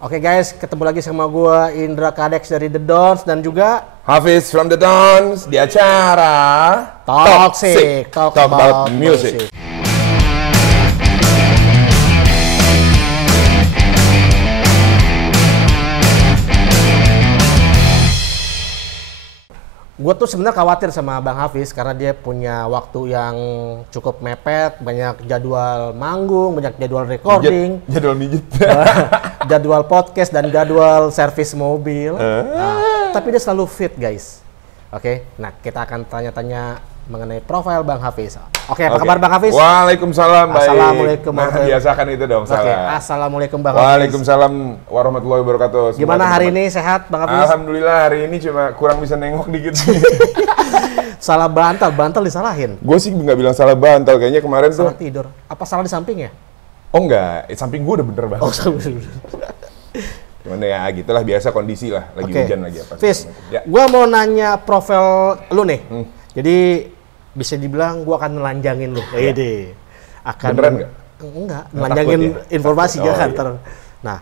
Oke guys, ketemu lagi sama gua Indra Kadex dari The Dons dan juga Hafiz from The Dons di acara Toxic Talk about Music. Gue tuh sebenarnya khawatir sama Bang Hafiz karena dia punya waktu yang cukup mepet, banyak jadwal manggung, banyak jadwal recording, Jadwal mijit. jadwal podcast dan jadwal servis mobil. Nah, tapi dia selalu fit guys. Oke, nah kita akan tanya-tanya mengenai profil Bang Hafiz. Oke, apa kabar Bang Hafiz? Waalaikumsalam, baik. Assalamualaikum. Nah, biasakan itu dong, Oke, salah. assalamualaikum Bang Hafiz. Waalaikumsalam warahmatullahi wabarakatuh. Gimana hari ini, sehat Bang Hafiz? Alhamdulillah hari ini cuma kurang bisa nengok dikit. Salah bantal disalahin. Gue sih nggak bilang salah bantal, kayaknya kemarin Salah tuh. tidur. Apa salah di samping ya? Oh enggak, samping gue udah bener banget. Oh, salah. Cuman ya gitulah, biasa kondisi lah, lagi Oke. hujan lagi apa. Fiz, Ya. gua mau nanya profil lu nih. Jadi bisa dibilang gua akan nelanjangin lu. Ede. Akan Beneran nggak? Enggak, Nggak nelanjangin takut ya? informasi Takut. jangan Oh, ter. Nah,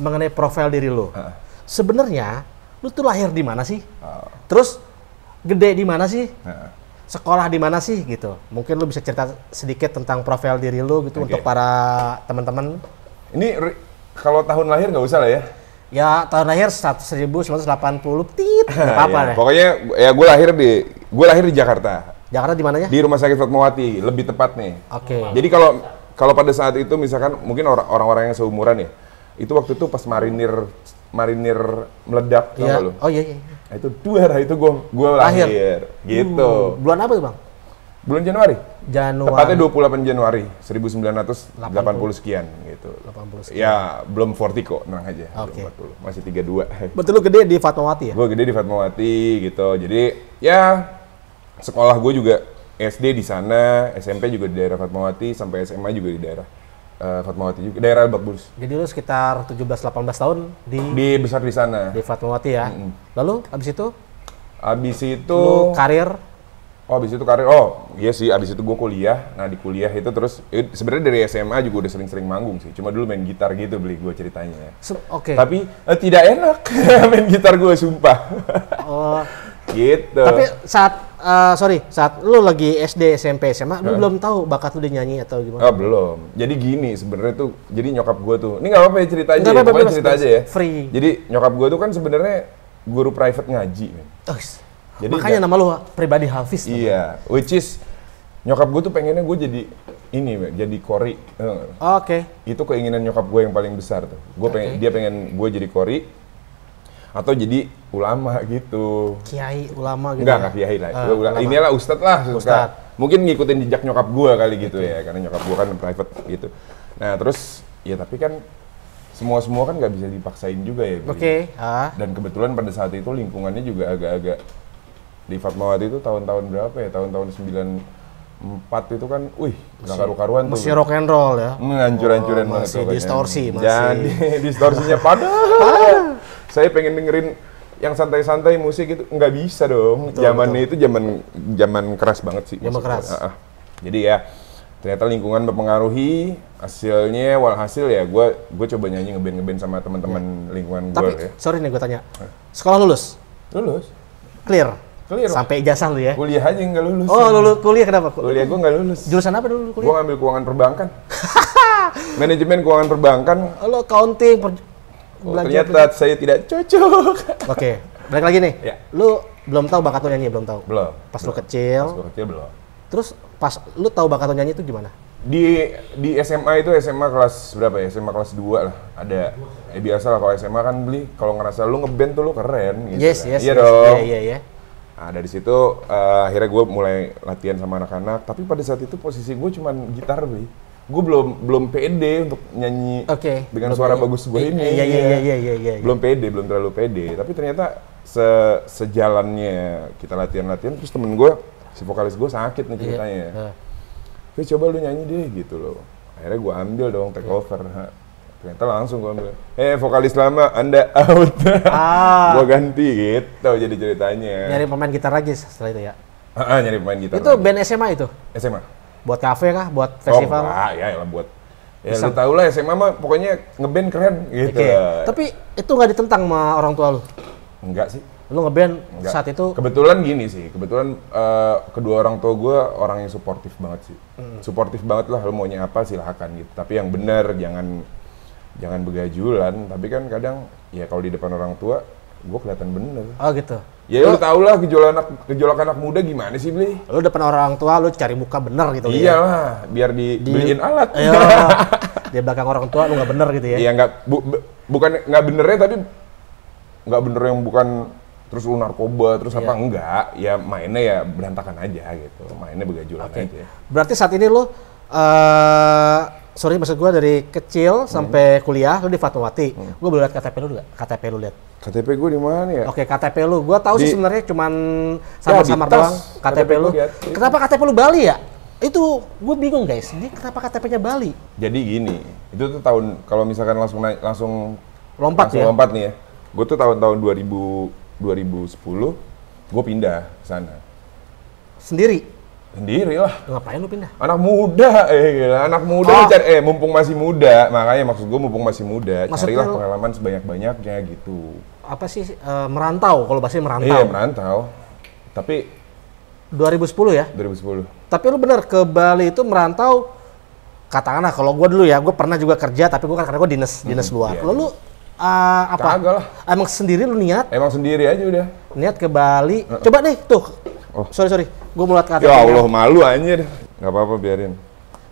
mengenai profil diri lu. Sebenarnya lu tuh lahir di mana sih? Terus gede di mana sih? Sekolah di mana sih gitu. Mungkin lu bisa cerita sedikit tentang profil diri lu gitu Oke. untuk para teman-teman. Ini kalau tahun lahir nggak usah lah ya. Ya, tahun lahir 1980. Tit, enggak apa-apa Ya, deh. pokoknya ya gue lahir di Jakarta, Jakarta di mananya? di Rumah Sakit Fatmawati, lebih tepat nih. Oke. Jadi kalau pada saat itu misalkan mungkin orang-orang yang seumuran ya, itu waktu itu pas marinir meledak, tau Iya. nggak lu? Oh iya. Nah, itu daerah itu gue lahir, gitu. Bulan apa tuh Bang? Bulan Januari. Januari. Tepatnya 28 Januari 1980 sekian gitu. 80 sekian. Ya belum Fortico, tenang aja. Oke. Belum 40, masih 32. Betul lu gede di Fatmawati ya? Gue gede di Fatmawati gitu, jadi ya sekolah gue juga SD di sana, SMP juga di daerah Fatmawati, sampai SMA juga di daerah Fatmawati juga, daerah Lebak Bulus. Jadi lu sekitar 17-18 tahun Di besar di sana. di Fatmawati ya? Lalu abis itu Abis itu, lu karir? abis itu karir, oh iya sih, abis itu gue kuliah. Nah di kuliah itu terus, sebenarnya dari SMA juga udah sering-sering manggung sih. Cuma dulu main gitar gitu beli gue ceritanya. Oke. Tapi tidak enak main gitar gue, sumpah. Oh, Gitu. tapi saat lu lagi SD, SMP, SMA, lu belum tahu bakat lu di nyanyi atau gimana? Oh belum. Jadi gini sebenarnya tuh, jadi nyokap gue tuh, ini nggak apa-apa ya cerita aja, Nggak ya, apa-apa, pokoknya bebas, cerita aja ya. free. Jadi nyokap gue tuh kan sebenarnya guru private ngaji, men. Oh, Jadi makanya nama lu pribadi Hafiz. Iya, which is nyokap gue tuh pengennya gue jadi ini, men, jadi kori. Oke. Itu keinginan nyokap gue yang paling besar tuh. Dia pengen gue jadi kori atau jadi ulama gitu. Kiai, ulama gitu. Enggak kiai lah. Ulama. Inilah ustadz lah, Ustadz. Mungkin ngikutin jejak nyokap gue kali gitu ya, karena nyokap gue kan private gitu. Nah terus, ya tapi kan semua kan nggak bisa dipaksain juga ya. Bli. Oke. Dan kebetulan pada saat itu lingkungannya juga agak-agak di Fatmawati itu tahun-tahun berapa ya? Tahun-tahun 94 itu kan, wih, nggak karu-karuan tuh. Masih rock and roll ya? Hancur-hancuran banget. Masih pokoknya. distorsi, masih. Jadi distorsinya padahal. Saya pengen dengerin yang santai-santai musik itu nggak bisa dong. Zamannya itu zaman keras banget sih. Zaman musik. keras. Jadi ya ternyata lingkungan mempengaruhi, walhasil ya gue coba nyanyi ngeband sama teman-teman lingkungan gue. Tapi, Ya. sorry nih gue tanya. Sekolah lulus? Lulus. Clear? Clear. Sampai ijazah lu ya? Kuliah aja nggak lulus. Oh, lulus kuliah kenapa? Kuliah gue nggak lulus. Jurusan apa dulu Gue kuliah? ngambil keuangan perbankan. Manajemen keuangan perbankan. Lo accounting, Ternyata saya tidak cocok. Oke, balik lagi nih. Ya. Lu belum tahu bakat lu nyanyi, belum tahu? Belum. Pas lu kecil, Pas gue kecil belum. terus pas lu tahu bakat lu nyanyi itu gimana? Di SMA itu SMA kelas berapa ya? SMA kelas 2 lah. Ada biasa lah kalau SMA kan beli kalau ngerasa lu ngeband tuh lu keren gitu. Yes, kan. yes. Iya yes. dong. Iya. Nah, dari situ akhirnya gue mulai latihan sama anak-anak, tapi pada saat itu posisi gue cuman gitar beli. Gue belum pede untuk nyanyi Oke. dengan Belum suara pede. bagus gue ini. Iya. Belum terlalu pede, tapi ternyata sejalannya kita latihan terus temen gue, si vokalis gue sakit nih ceritanya. Oke, coba lu nyanyi deh gitu loh. Akhirnya gue ambil dong, take over. Ternyata langsung gue ambil. Vokalis lama, Anda out. Gue ganti gitu jadi ceritanya. Nyari pemain gitar lagi setelah itu ya? Nyari pemain gitar. Itu lagi. band SMA itu? SMA. Buat kafe kah? Buat festival? Oh enggak, ya buat Ya lu tau lah SMA mah pokoknya ngeband keren gitu. Oke. Tapi itu nggak ditentang sama orang tua lu? Enggak sih. Lu ngeband saat itu? Kebetulan gini sih, kebetulan kedua orang tua gue orang yang suportif banget sih. Suportif banget lah, lu maunya apa silahkan gitu. Tapi yang benar, jangan begajulan. Tapi kan kadang, ya kalau di depan orang tua, gue kelihatan bener. Oh gitu? Ya lu tau lah gejolak anak muda gimana sih, Bli? Lu depan orang tua, lu cari muka bener gitu. Iyalah, biar dibeliin alat. Iya, di belakang orang tua lu nggak bener gitu ya? Iya, bukan nggak benernya, tapi nggak bener yang bukan terus lu narkoba, terus apa, enggak. Ya mainnya ya berantakan aja gitu, mainnya begajulan aja. Berarti saat ini lu, sorry maksud gue dari kecil sampai kuliah, lu di Fatmawati. Gue boleh lihat KTP lu nggak? KTP lu lihat. KTP gue di mana ya? Oke, KTP lu. Gue tahu sih sebenarnya cuman samar-samar doang KTP lu. Kenapa KTP lu Bali ya? Itu gue bingung guys. Ini kenapa KTP-nya Bali? Jadi gini, itu tuh tahun kalau misalkan langsung lompat nih ya. Gue tuh tahun 2010 gue pindah ke sana. Sendiri lah. Ngapain lu pindah? Anak muda, anak muda cari, mumpung masih muda, makanya maksud gue mumpung masih muda, carilah pengalaman sebanyak-banyaknya gitu. Apa sih merantau? Kalau bahasanya merantau. Iya merantau. Tapi 2010 ya? 2010. Tapi lu bener ke Bali itu merantau, katakanlah kalau gue dulu ya, gue pernah juga kerja, tapi gue karena gue dinas luar. Iya, Lalu apa? Kagak lah. Emang sendiri lu niat? Emang sendiri aja udah. Niat ke Bali. Coba nih tuh. Sorry. Gue mau lihat KTP. Ya Allah malu anjir. Gak apa-apa biarin.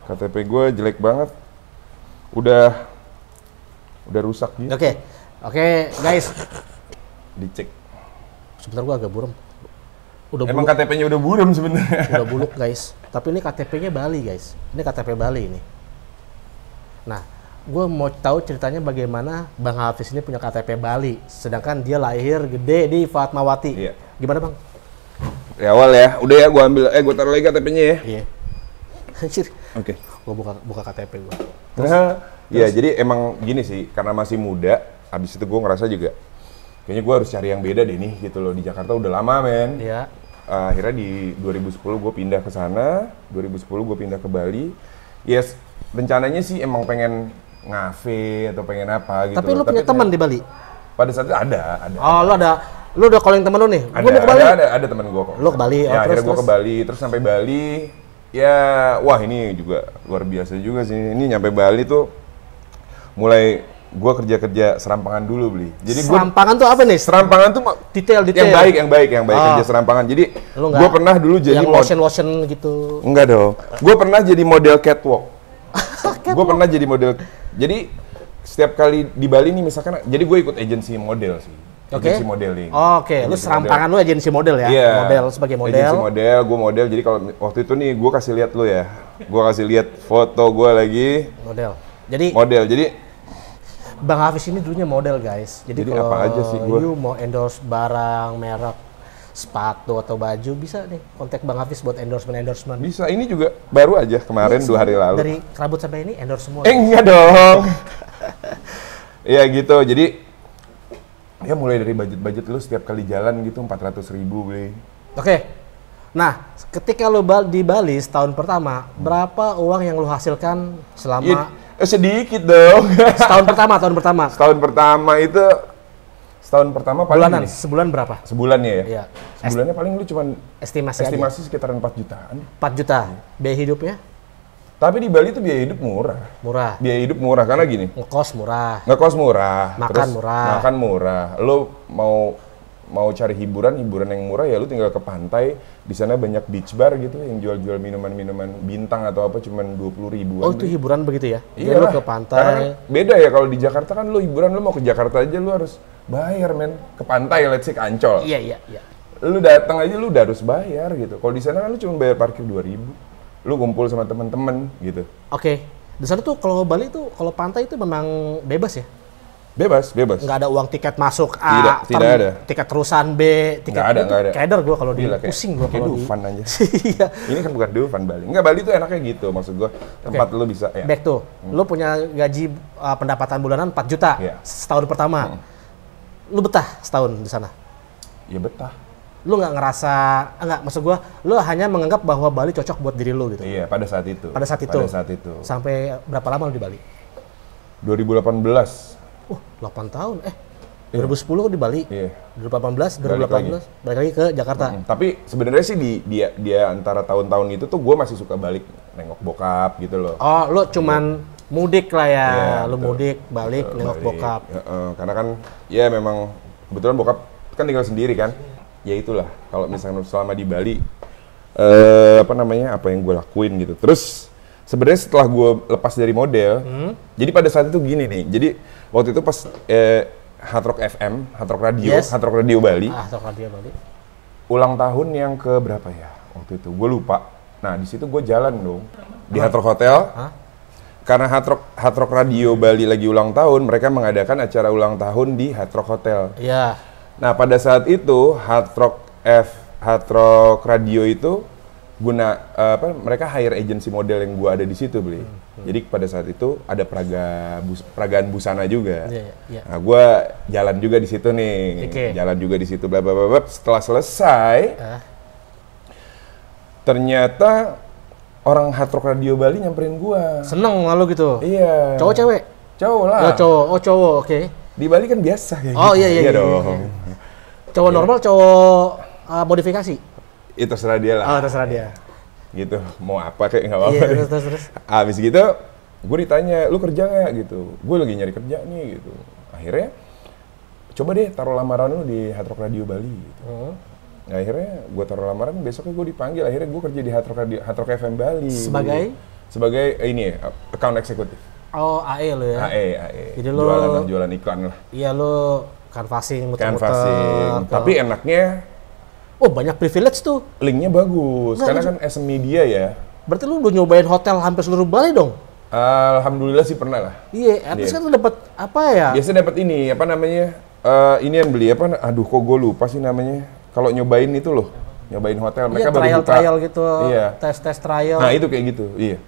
KTP gue jelek banget. Udah rusak gitu. Oke guys. Dicek. Sebentar gue agak buram. Emang KTP-nya udah buram sebenarnya. Udah buluk guys. Tapi ini KTP-nya Bali guys. Ini KTP Bali ini. Nah, gue mau tahu ceritanya bagaimana Bang Hafiz ini punya KTP Bali. Sedangkan dia lahir gede di Fatmawati. Iya. Gimana Bang? Ya awal ya, udah ya gue ambil, gue taruh lagi KTP-nya ya. Iya. Anjir. Oke. Gue buka KTP gue. Iya, jadi emang gini sih, karena masih muda, abis itu gue ngerasa juga, kayaknya gue harus cari yang beda deh nih, gitu loh. Di Jakarta udah lama men. Iya. Akhirnya di 2010 gue pindah ke sana, 2010 gue pindah ke Bali. Yes, rencananya sih emang pengen ngafe atau pengen apa gitu. Tapi lu punya teman di Bali? Pada saat itu ada. Oh, lu udah calling temen lu nih? Gua mau ke Bali. Ada temen gue kok. Lu ke Bali? Ya, akhirnya gue ke Bali, terus sampai Bali, ya wah ini juga luar biasa juga sih. Ini nyampe Bali tuh mulai gue kerja serampangan dulu Beli. Jadi serampangan tuh apa nih? Serampangan tuh detail. Yang baik kerja serampangan. Jadi gue pernah dulu jadi yang lotion gitu. Enggak dong. Gue pernah jadi model catwalk. Gue pernah jadi model. Jadi setiap kali di Bali nih misalkan, jadi gue ikut agensi model sih. Agensi modeling. Oke, lu serampangan lu agensi model ya? Iya. Model sebagai model. Agensi model, gue model. Jadi kalau waktu itu nih gue kasih lihat lu ya. Gue kasih lihat foto gue lagi. Jadi Bang Hafiz ini dulunya model guys. Jadi kalau apa aja sih you mau endorse barang, merek, sepatu atau baju, bisa nih kontak Bang Hafiz buat endorsement. Bisa, ini juga baru aja kemarin 2 hari lalu. Dari rambut sampai ini endorse semua. Enggak dong. Iya gitu, jadi ya mulai dari budget lu setiap kali jalan gitu 400.000 beli. Oke. Nah, ketika lu di Bali setahun pertama, berapa uang yang lu hasilkan selama sedikit dong. Tahun pertama. Setahun pertama paling bulanan, sebulan berapa? Sebulannya ya? Iya. Sebulannya paling lu cuman estimasi sekitaran 4 jutaan. 4 juta. Biaya hidupnya? Tapi di Bali tuh biaya hidup murah. Biaya hidup murah karena gini. Ngekos murah. Makan murah. Lu mau cari hiburan yang murah ya lu tinggal ke pantai. Di sana banyak beach bar gitu yang jual-jual minuman bintang atau apa cuman 20.000-an. Oh, itu hiburan begitu ya? Iya, lu ke pantai. Beda ya kalau di Jakarta kan lu hiburan lu mau ke Jakarta aja lu harus bayar men. Ke pantai let's say ke Ancol. Iya. Lu datang aja lu udah harus bayar gitu. Kalau di sana kan lu cuma bayar parkir 2.000. Lu kumpul sama teman-teman gitu. Oke. Di sana tuh kalau Bali tuh kalau pantai itu memang bebas ya? Bebas. Nggak ada uang tiket masuk A, tidak ada. Tiket terusan B, tiket nggak ada. Keder gue kalau di pusing gue kalau di Dufan aja. Iya. Ini kan bukan Dufan Bali. Enggak, Bali tuh enaknya gitu maksud gue. Tempat lu bisa ya. Back tuh. Lu punya gaji pendapatan bulanan 4 juta setahun pertama. Lu betah setahun di sana? Ya betah. lu nggak ngerasa, enggak, maksud gua, lu hanya menganggap bahwa Bali cocok buat diri lu gitu. Iya, pada saat itu. Pada saat itu. Sampai berapa lama lu di Bali? 2018. 8 tahun. 2010 di Bali. Iya. 2018, 2018 balik lagi ke Jakarta. Tapi sebenarnya sih dia antara tahun-tahun itu tuh gue masih suka balik nengok bokap gitu loh. Oh, lu cuman mudik lah ya. Lu betul. mudik, balik, nengok bokap. Karena kan ya memang kebetulan bokap kan tinggal sendiri kan. Ya itulah, kalau misalnya selama di Bali apa yang gue lakuin gitu. Terus sebenarnya setelah gue lepas dari model, jadi pada saat itu gini nih. Jadi waktu itu pas Hard Rock FM, Hard Rock Radio, Hard Rock Radio Bali. Hard Rock Radio Bali. Ulang tahun yang ke berapa ya waktu itu? Gue lupa. Nah di situ gue jalan dong di Hard Rock Hotel. Karena Hard Rock Radio Bali lagi ulang tahun, mereka mengadakan acara ulang tahun di Hard Rock Hotel. Iya. Nah pada saat itu Hard Rock Radio itu mereka hire agency model yang gue ada di situ beli. Jadi pada saat itu ada peragaan busana juga. Iya. Nah gue jalan juga di situ nih, jalan juga di situ. Bla bla bla. Setelah selesai, ternyata orang Hard Rock Radio Bali nyamperin gue. Seneng malu gitu. Iya. Cowok cewek? Cowok lah. Ya cowok. Oh cowok, oke. Di Bali kan biasa kayak gitu. Iya dong. Cowok normal, cowok modifikasi? Itu terserah dia lah. Oh, terserah dia. Gitu, mau apa kayak nggak apa-apa. Iya, terus. Abis gitu, gue ditanya, lu kerja nggak gitu? Gue lagi nyari kerja nih gitu. Akhirnya, coba deh taruh lamaran lu di Hard Rock Radio Bali gitu. Nah, akhirnya gue taruh lamaran, besoknya gue dipanggil. Akhirnya gue kerja di Hard Rock FM Bali. Sebagai ini account executive. Oh, AE lu ya? AE. Jadi lu jualan iklan lah. Iya, lu canvassing, muter-muter. Tapi enaknya, banyak privilege tuh. Linknya bagus, karena kan as a media ya. Berarti lu udah nyobain hotel hampir seluruh Bali dong? Alhamdulillah sih pernah lah. Iya, at least kan lu dapat apa ya? Biasanya dapat ini, apa namanya? Ini yang beli apa? Aduh, kok gue lupa sih namanya. Kalau nyobain itu loh, nyobain hotel. Mereka baru buka. Trial gitu, iya. tes trial. Nah itu kayak gitu, iya.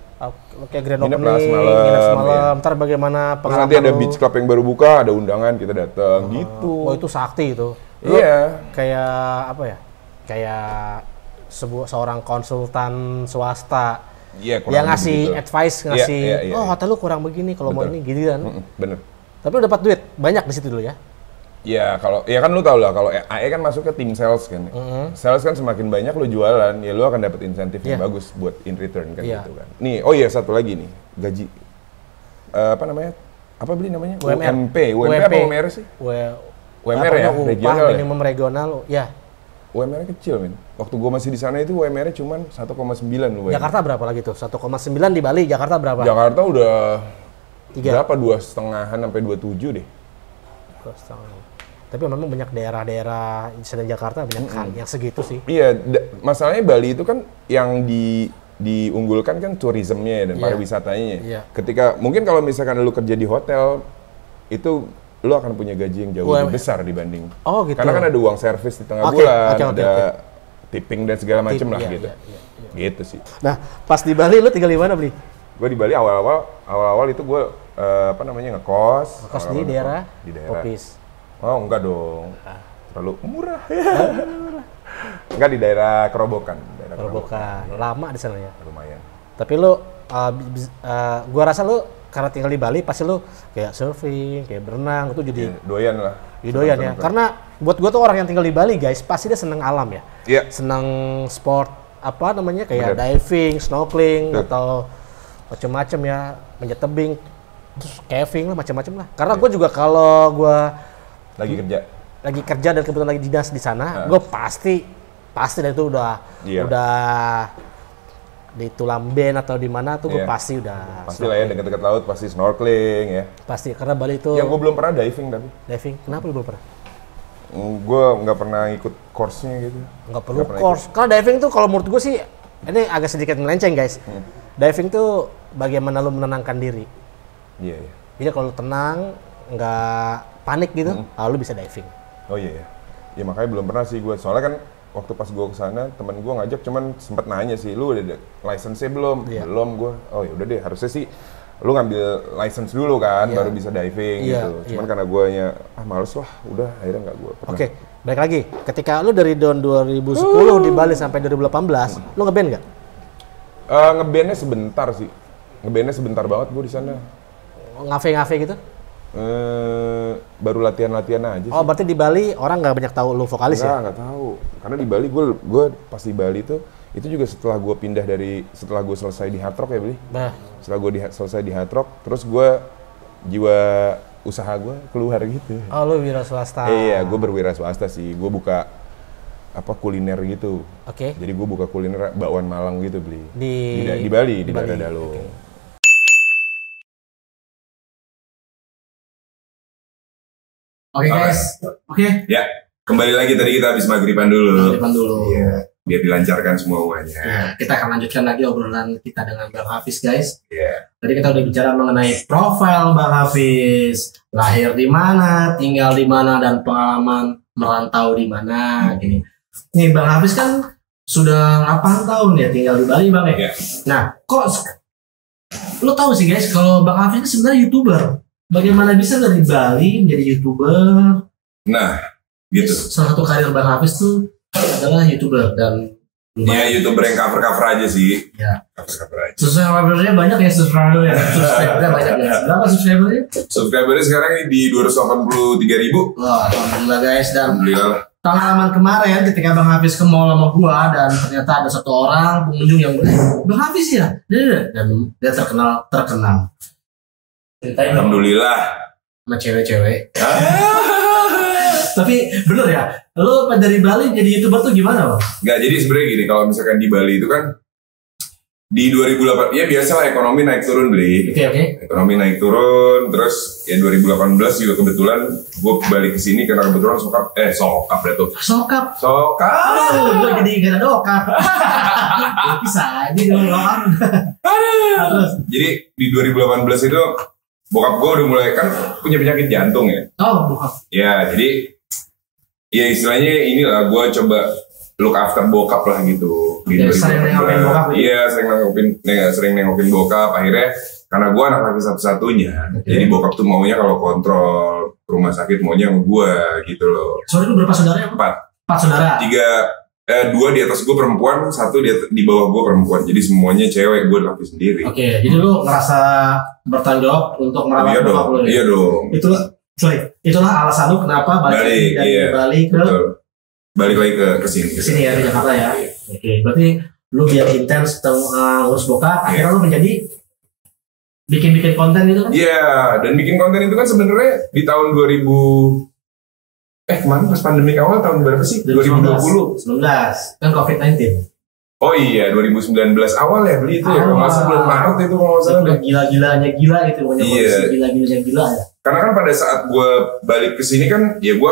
Kayak grand opening, nginep semalam, ntar bagaimana pengalaman. Terus nanti ada beach club yang baru buka, ada undangan, kita datang, gitu. Oh itu sakti itu. Iya. Kayak apa ya? Kayak seorang konsultan swasta yang ngasih advice, ngasih hotel lu kurang begini, kalau mau ini gitu kan. Bener. Tapi lu dapat duit banyak di situ dulu ya? Ya kan lu tau lah, kalau AE kan masuk ke tim sales kan. Sales kan semakin banyak lu jualan, ya lu akan dapat insentif yang bagus buat in return kan gitu kan. Nih, satu lagi nih, gaji apa namanya? Apa beli namanya? UMP apa UMR sih? UMR ya, regional minimum regional ya. UMR kecil, men. Waktu gua masih di sana itu UMR cuma 1,9 lu. Jakarta berapa lagi tuh? 1,9 di Bali, Jakarta berapa? Jakarta udah 3. Berapa? 2,5-an sampai 27 deh. 2,5. Tapi memang banyak daerah-daerah selain Jakarta banyak yang segitu sih. Iya, masalahnya Bali itu kan yang diunggulkan kan turismenya dan pariwisatanya. Iya. Ketika mungkin kalau misalkan lu kerja di hotel itu lu akan punya gaji yang jauh lebih besar dibanding. Oh gitu. Karena kan ada uang servis di tengah bulan, ada tipping dan segala macam lah gitu. Iya. Gitu sih. Nah, pas di Bali lu tinggal di mana, Bli? Gue di Bali awal-awal itu gue ngekos. Ngekos di daerah Popis. Oh enggak dong, terlalu murah. Enggak, di daerah Kerobokan. Kerobokan, lama di sana ya? Lumayan. Tapi lu, gua rasa lu karena tinggal di Bali pasti lu kayak surfing, kayak berenang, itu jadi doyan lah. Doyan ya, karena buat gua tuh orang yang tinggal di Bali guys, pasti dia seneng alam ya. Iya. Seneng sport, apa namanya, kayak diving, snorkeling, atau macam-macam ya, manjat tebing, terus caving lah, macam-macam lah. Karena gua juga kalau gua lagi kerja dan kebetulan lagi dinas di sana, gue pasti dan itu udah di Tulamben atau di mana tuh gue pasti udah lah ya, dekat-dekat laut pasti snorkeling ya. Pasti, karena Bali itu yang gue belum pernah diving. Kenapa lu belum pernah? Gue nggak pernah ikut course-nya gitu. Nggak perlu course, karena diving tuh kalau menurut gue sih ini agak sedikit melenceng guys. Diving tuh bagaimana lu menenangkan diri. Iya. Jadi kalau lu tenang, nggak panik gitu, lu bisa diving. Oh iya. Ya makanya belum pernah sih gue. Soalnya kan waktu pas gue kesana temen gue ngajak, cuman sempet nanya sih, lu udah license-nya belum? Belum gue. Oh ya udah deh, harusnya sih lu ngambil license dulu kan, baru bisa diving gitu. Cuman karena guanya males lah, udah akhirnya nggak gua pernah. Oke, balik lagi. Ketika lu dari tahun 2010 di Bali sampai 2018, lu ngeband nggak? Ngebandnya sebentar sih. Ngebandnya sebentar banget gua di sana. Ngafe-ngafe gitu? Baru latihan-latihan aja sih. Oh, berarti di Bali orang nggak banyak tahu lu vokalis ya? Nggak tahu. Karena di Bali gue pas di Bali tuh itu juga setelah gue pindah setelah gue selesai di Hard Rock ya Bli. Setelah gue selesai di Hard Rock, terus gue jiwa usaha gue keluar gitu. Oh, lu wira swasta? Iya, gue berwira swasta sih. Gue buka kuliner gitu. Oke. Jadi gue buka kuliner bakwan Malang gitu Bli. Di Bali, di daerah Dalo. Okay. Oke guys, oke. Ya, kembali lagi tadi kita habis maghriban dulu. Iya. Biar dilancarkan semuanya. Ya, kita akan lanjutkan lagi obrolan kita dengan Bang Hafiz guys. Iya. Tadi kita udah bicara mengenai profil Bang Hafiz, lahir di mana, tinggal di mana, dan pengalaman merantau di mana. Gini. Nih Bang Hafiz kan sudah 8 tahun ya tinggal di Bali Bang ya. Iya. Nah, kok lo tahu sih guys kalau Bang Hafiz itu sebenarnya YouTuber. Bagaimana bisa dari Bali menjadi YouTuber? Nah, gitu. Salah satu karir Bang Hafiz tuh adalah YouTuber dan ya YouTuber yang cover-cover aja sih. Ya. Cover-cover aja. Subscribernya banyak ya subscribernya. Subscribernya banyak ya. Berapa subscribernya? Subscribernya sekarang di 283.000. Wah, alhamdulillah guys. Dan Alhamdulillah. pengalaman kemarin ketika Bang Hafiz ke mall sama gua dan ternyata ada satu orang pengunjung yang Bang Hafiz ya, dan dia terkenal. Ceritain Alhamdulillah. Sama cewek-cewek. Tapi bener ya, lo dari Bali jadi YouTuber tuh gimana Bang? Nggak, jadi sebenarnya gini, kalau misalkan di Bali itu kan di 2008, ya biasalah ekonomi naik turun Beli. Oke. Ekonomi naik turun, terus ya 2018 juga kebetulan gue balik ke sini karena kebetulan sokap deh. Sokap. Sokap. Gue jadi gara dokap. Bisa aja dong orang. Terus. Jadi di 2018 itu bokap gue udah mulai kan punya penyakit jantung ya. Oh, bokap. Ya, jadi ya istilahnya inilah gue coba look after bokap lah gitu. Sering nengokin bokap. Iya, sering nengokin bokap. Akhirnya karena gue anak laki satu-satunya, jadi bokap tuh maunya kalau kontrol rumah sakit maunya sama gue gitu loh. Soalnya itu berapa saudara ya? 4 saudara. 2 di atas gue perempuan, 1 di bawah gue perempuan. Jadi semuanya cewek, gue laki sendiri. Oke, jadi lu ngerasa bertanggung jawab untuk merawat bokap lu ya? Iya dong. Itulah alasan lu kenapa balik dari Bali ke balik lagi ke sini. Ke sini ya, ke Jakarta ya. Oke, berarti lu biar intens ngurus bokap, akhirnya lu menjadi bikin konten gitu kan? Iya, dan bikin konten itu kan sebenarnya di tahun 2000 kemarin pas pandemi awal tahun berapa sih? 2020. 19 kan COVID-19. Oh iya, 2019 awal ya beli itu ya. Masa bulan Maret itu kalau nggak salah. Gila-gilanya gila gitu, pokoknya kondisi gila-gilanya gila ya. Karena kan pada saat gue balik ke sini kan, ya gue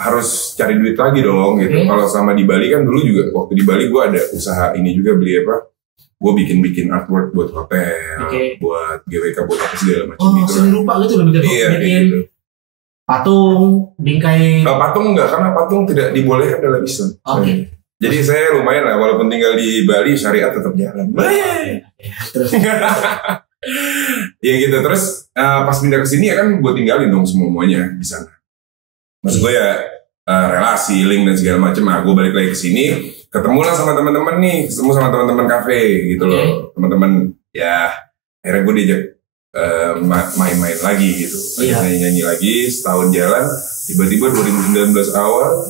harus cari duit lagi dong gitu. Kalau sama di Bali kan dulu juga waktu di Bali gue ada usaha ini juga beli apa? Gue bikin artwork buat hotel, buat GWK, buat apa segala macam gitu. Oh, seni rupa gitu lebih bikin gitu. Patung, bingkai. Patung enggak, karena patung tidak dibolehkan dalam Islam. Oke. Jadi saya lumayan lah, walaupun tinggal di Bali, syariat tetap jalan. Terus. Ya gitu, terus pas pindah ke sini ya kan gue tinggalin dong semuanya di sana. Maksud gue ya relasi, link dan segala macam. Nah, gue balik lagi ke sini, ketemu lah sama teman-teman nih, ketemu sama teman-teman kafe gitu loh. Teman-teman ya akhirnya gue diajak main-main lagi gitu. Nyanyi lagi, setahun jalan, tiba-tiba 2019 awal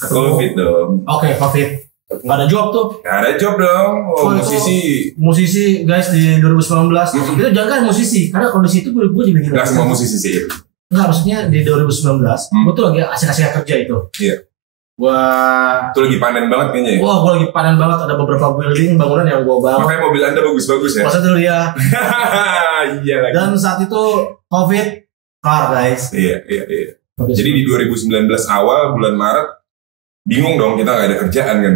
COVID dong. Oke, COVID. Nggak ada job tuh. Nggak ada job dong. Oh, musisi guys di 2019. Itu jangan musisi, karena kondisi itu gue juga gila. Nggak semua musisi sih. Enggak, maksudnya di 2019, gue tuh lagi asik-asik kerja itu. Iya. Itu lagi panen banget kayaknya ya? Wah, gue lagi panen banget. Ada beberapa bangunan yang gue bangun. Makanya mobil Anda bagus-bagus ya? Masa dulu ya. Iya lagi. Dan saat itu COVID kelar guys. Iya. Jadi di 2019 awal bulan Maret, bingung dong kita nggak ada kerjaan kan.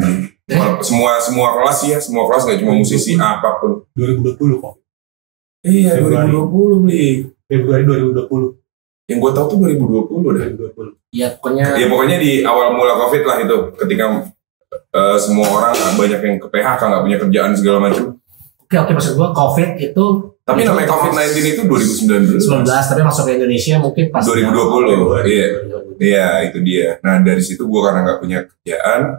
Semua kelas ya, semua kelas nggak cuma musisi, apapun. 2020 kok. Iya, 2020 nih. Februari 2020. Yang gue tahu tuh 2020 deh. Ya pokoknya di awal mula COVID lah itu, ketika semua orang banyak yang ke PHK, nggak punya kerjaan segala macam. Oke, maksud gue COVID itu Tapi namanya COVID-19 itu 2019. Tapi masuk ke Indonesia mungkin pas 2020. Iya. Iya, itu dia. Nah, dari situ gue karena nggak punya kerjaan,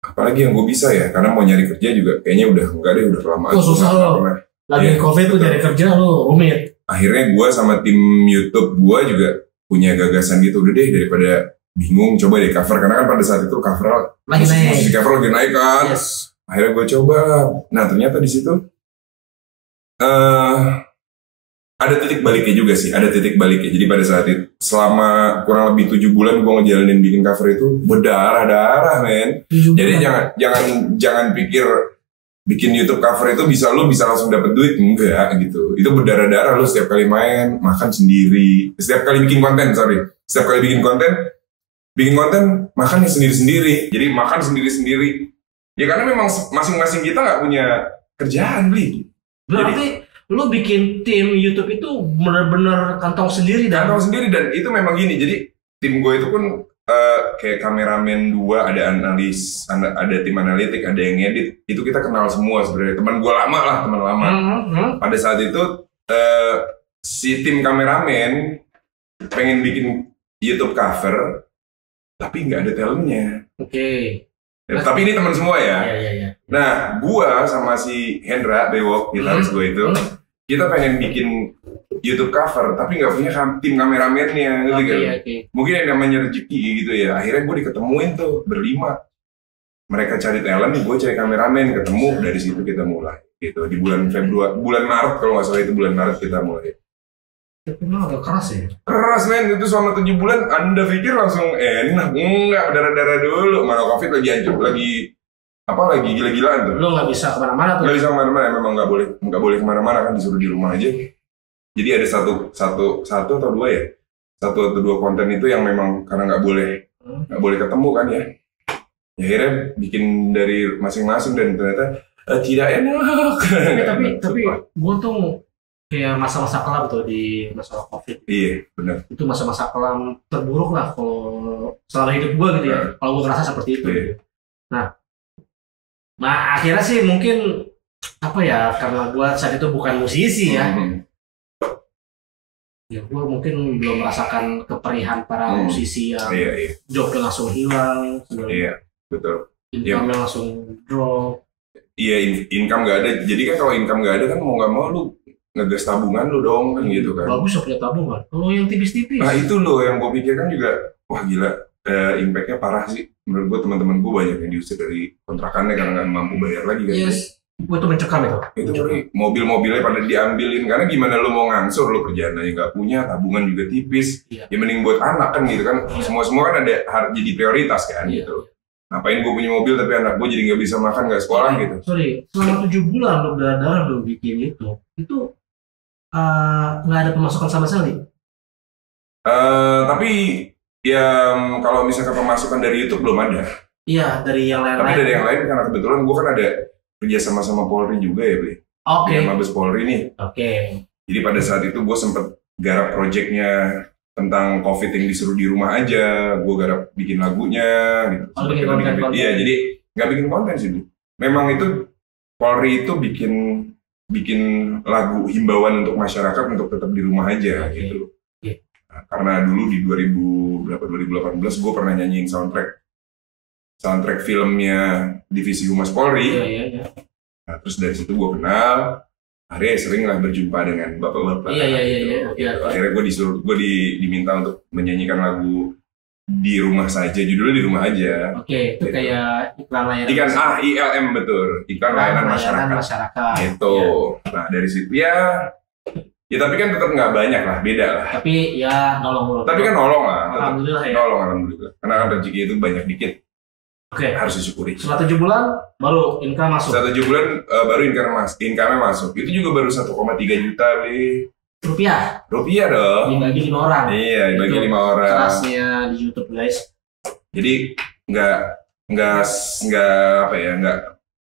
apalagi yang gue bisa ya, karena mau nyari kerja juga kayaknya udah enggak deh, udah kelamaan. Susah loh. Lagi COVID tuh nyari kerja lo rumit. Akhirnya gue sama tim YouTube gue juga punya gagasan gitu, udah deh daripada bingung, coba deh cover, karena kan pada saat itu cover lagi naik. Musik cover lagi naik kan. Yes. Akhirnya gue coba. Nah, ternyata di situ ada titik baliknya juga sih, ada titik baliknya. Jadi pada saat itu selama kurang lebih 7 bulan gue ngejalanin bikin cover itu berdarah-darah, men. Jadi jangan pikir bikin YouTube cover itu bisa langsung dapet duit, enggak gitu. Itu berdarah-darah, lu setiap kali main makan sendiri, setiap kali bikin konten makan sendiri-sendiri. Jadi makan sendiri-sendiri. Ya karena memang masing-masing kita nggak punya kerjaan, Bli. Berarti lu bikin tim YouTube itu benar-benar kantong sendiri dan itu memang gini. Jadi tim gue itu pun kayak kameramen 2, ada analis, ada tim analitik, ada yang edit. Itu kita kenal semua sebenarnya. Teman lama. Pada saat itu si tim kameramen pengen bikin YouTube cover, tapi nggak ada talentnya. Oke. Tapi ini teman semua ya. Iya. Nah, gua sama si Hendra Bewok, gitaris gue itu, kita pengen bikin YouTube cover, tapi nggak punya tim kameramennya, gitu kan? Mungkin yang namanya rezeki gitu ya. Akhirnya gue diketemuin tuh berlima. Mereka cari talent, gue cari kameramen, ketemu, dari situ kita mulai. Gitu di bulan Maret kalau nggak salah, itu bulan Maret kita mulai. Tapi memang agak keras ya? Keras, men. Itu selama 7 bulan, Anda pikir langsung enak? Enggak, darah-darah dulu. Mana COVID lagi hancur, lagi gila-gilaan tuh. Lo nggak bisa kemana-mana tuh? Nggak bisa kemana-mana, memang nggak boleh kemana-mana kan, disuruh di rumah aja. Jadi ada satu atau dua ya? 1 atau 2 konten itu yang memang karena nggak boleh ketemu kan ya. Ya akhirnya bikin dari masing-masing dan ternyata tidak enak. Tapi gue tuh kayak masa-masa kelam tuh di masalah COVID. Iya, benar. Itu masa-masa kelam terburuk lah kalau selama hidup gue gitu ya. Kalau gue ngerasa seperti itu. Iya. Nah akhirnya sih mungkin karena gue saat itu bukan musisi ya. Ya gue mungkin belum merasakan keperihan para musisi yang jobnya langsung hilang. Iya, betul. Income-nya langsung drop. Iya, income nggak ada. Jadi kan kalau income nggak ada kan mau nggak mau lu ngegas tabungan lu dong kan gitu kan. Bagus ya punya tabungan. Kalau yang tipis-tipis. Nah itu loh yang gue pikirkan juga, wah gila, impact-nya parah sih. Menurut gue teman-teman gue banyak yang diusir dari kontrakannya karena nggak mampu bayar lagi kan. Yes, gue tuh mencekam itu. Itu mobil-mobilnya pada diambilin karena gimana lu mau ngangsur, lu kerjaan aja nggak punya, tabungan juga tipis. Ya mending buat anak kan gitu kan. Semua kan ada jadi prioritas kan gitu. Ngapain gue punya mobil tapi anak gue jadi nggak bisa makan, nggak sekolah gitu. Sorry, selama 7 bulan lo berdarah lo bikin itu nggak ada pemasukan sama sekali. Tapi ya kalau misalkan pemasukan dari YouTube belum ada. Iya, dari yang lain. Tapi dari yang lain karena kebetulan gue kan ada kerja sama Polri juga ya, Bli. Oke. Yang Mabes Polri nih. Oke. Jadi pada saat itu gue sempet garap proyeknya tentang COVID yang disuruh di rumah aja. Gue garap bikin lagunya. Gitu. Bikin konten. Iya, jadi nggak bikin konten sih, Bli. Memang itu Polri itu bikin lagu himbauan untuk masyarakat untuk tetap di rumah aja gitu. Nah, karena dulu di 2018 gue pernah nyanyiin soundtrack filmnya Divisi Humas Polri. Iya. Nah, terus dari situ gue kenal, akhirnya sering lah berjumpa dengan bapak-bapak. Iya. Akhirnya gue diminta untuk menyanyikan lagu Di Rumah Saja, judulnya Di Rumah Aja. Oke, itu gitu. Kayak iklan layanan. ILM betul, iklan layanan masyarakat. Itu. Ya. Nah dari situ ya tapi kan tetap nggak banyak lah, beda lah. Tapi ya nolong. Tapi kan nolong lah. Alhamdulillah ya. Alhamdulillah. Karena kan rezeki itu banyak dikit. Oke. Harus disyukuri. Setelah 7 bulan baru income masuk. Setelah 7 bulan baru income masuk. Itu juga baru 1,3 juta beli. Rupiah dong. Dibagi 5 orang. Iya, dibagi 5 orang. Kerasnya di YouTube guys. Jadi nggak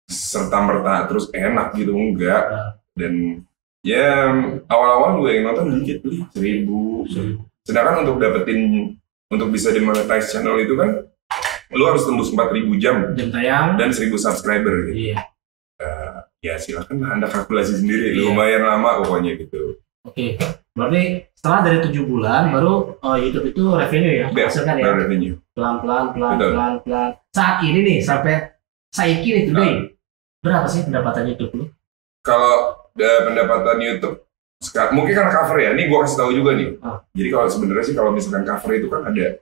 serta merta terus enak gitu, enggak. Dan ya awal-awal juga yang nonton dikit beli 1.000. Sedangkan untuk bisa demonetize channel itu kan lu harus tembus 4.000 jam tayang dan 1.000 subscriber gitu. Iya. ya silakan Anda kalkulasi sendiri. Iya. Lumayan lama pokoknya gitu. Oke. Berarti setelah dari 7 bulan baru YouTube itu revenue ya, hasilkan ya. Revenue. Pelan-pelan. Betul. Saat ini nih sampai saiki nih today, berapa sih pendapatan YouTube lu? Kalau pendapatan YouTube mungkin karena cover ya. Ini gua kasih tahu juga nih. Jadi kalau sebenarnya sih kalau misalkan cover itu kan ada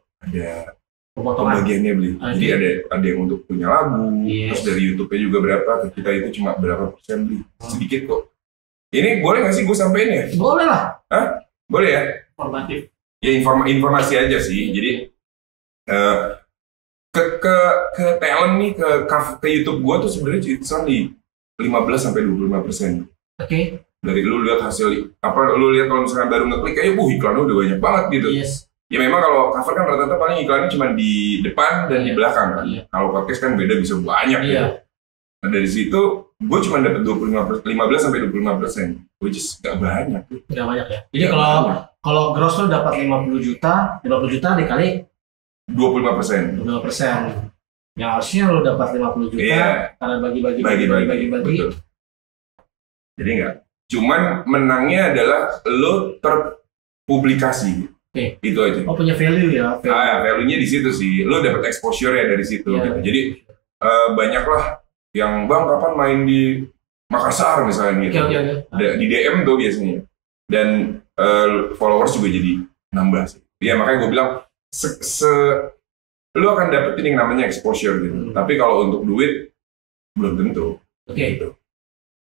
Pemotongan. pembagiannya beli. Jadi ada yang untuk punya lagu, Yes. terus dari YouTube-nya juga berapa, ke kita itu cuma berapa persen beli. Sedikit kok. Ini boleh nggak sih gue sampein ya? Boleh lah. Boleh ya? Informatif. Ya informasi aja sih. Jadi ke talent nih, ke YouTube gue tuh sebenarnya cuma di 15-25%. Oke. Dari lu lihat hasil lu lihat kalau misalkan baru ngeklik kayak iklannya udah banyak banget gitu. Yes. Ya memang kalau cover kan rata-rata paling iklannya cuma di depan dan di belakang kan. Iya. Kalau podcast kan beda, bisa banyak Iya. ya. Nah dari situ gue cuma dapat 15-25%, which is gak banyak. Nggak banyak ya. Jadi Nggak kalau banyak. kalau gross lu dapat 50 juta dikali 25%. 2%. Ya harusnya lu dapat 50 juta Iya. karena bagi-bagi. Betul. Jadi enggak. Cuman menangnya adalah lo terpublikasi. Oke. Itu aja. Oh, punya value ya. Value-nya di situ sih. Lo dapat exposure ya dari situ. Iya. Gitu. Jadi banyaklah yang bang kapan main di Makassar misalnya gitu. Oke. Di DM tuh biasanya. Dan followers juga jadi nambah sih. Ya makanya gue bilang lu akan dapetin yang namanya exposure gitu. Tapi kalau untuk duit belum tentu. Oke. Gitu.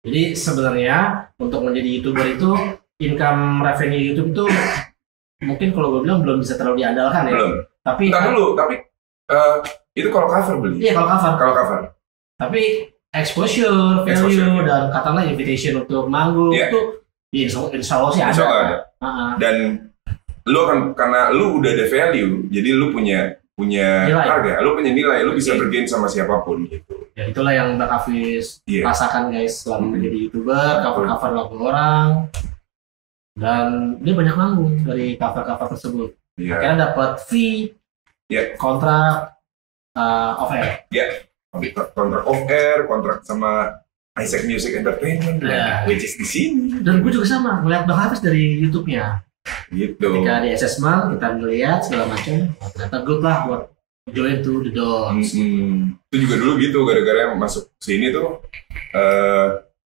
Jadi sebenarnya untuk menjadi YouTuber itu income revenue YouTube itu mungkin kalau gue bilang belum bisa terlalu diandalkan ya. Belum. Tapi itu kalau cover beli. iya kalau cover. Kalau cover. Tapi exposure, value ya. dan katakanlah invitation untuk manggung itu insya Allah sih ada. Insya Allah ada. Dan lu akan karena lu udah ada value, jadi lu punya Nilai. harga, lu punya nilai, lu bisa bergain sama siapapun gitu. Ya itulah yang Mbak Hafiz rasakan guys selama menjadi YouTuber, cover-cover lagu orang. Dan dia banyak manggung dari cover-cover tersebut. Akhirnya dapat fee, kontrak off air. Kontrak off air, kontrak sama Isaac Music Entertainment, which is di sini. Dan gue juga sama, ngeliat Bang Hafiz dari YouTube-nya. Gitu. Ketika di assessment, kita ngeliat segala macam, ternyata good lah buat join to the dots. Itu juga dulu gitu, gara-gara masuk sini tuh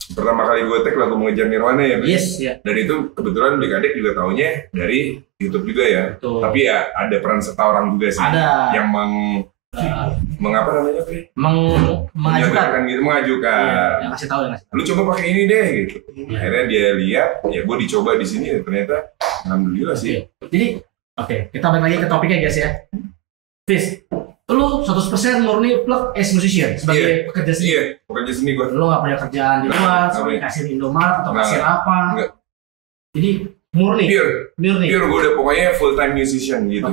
pertama kali gue tag lagu Mengejar Nirwana ya. Yes, ya. Dan itu kebetulan Blik Adik juga taunya dari YouTube juga ya. Betul. Tapi ya ada peran serta orang juga sih. Ada. Yang mengapa namanya Pi? Mengajukan gitu, mengajukan. yang kasih tahu. Lu coba pakai ini deh gitu. Akhirnya dia lihat, ya gue dicoba di sini ternyata alhamdulillah sih. Jadi kita balik lagi ke topiknya guys ya. Fis, lu 100% murni plug as musician sebagai pekerja seni. Iya, pekerja seni gue. Lu nggak punya kerjaan di luar, sebagai kasir Indomaret atau kasir apa. Enggak. Jadi murni. Pure gue udah pokoknya full time musician gitu.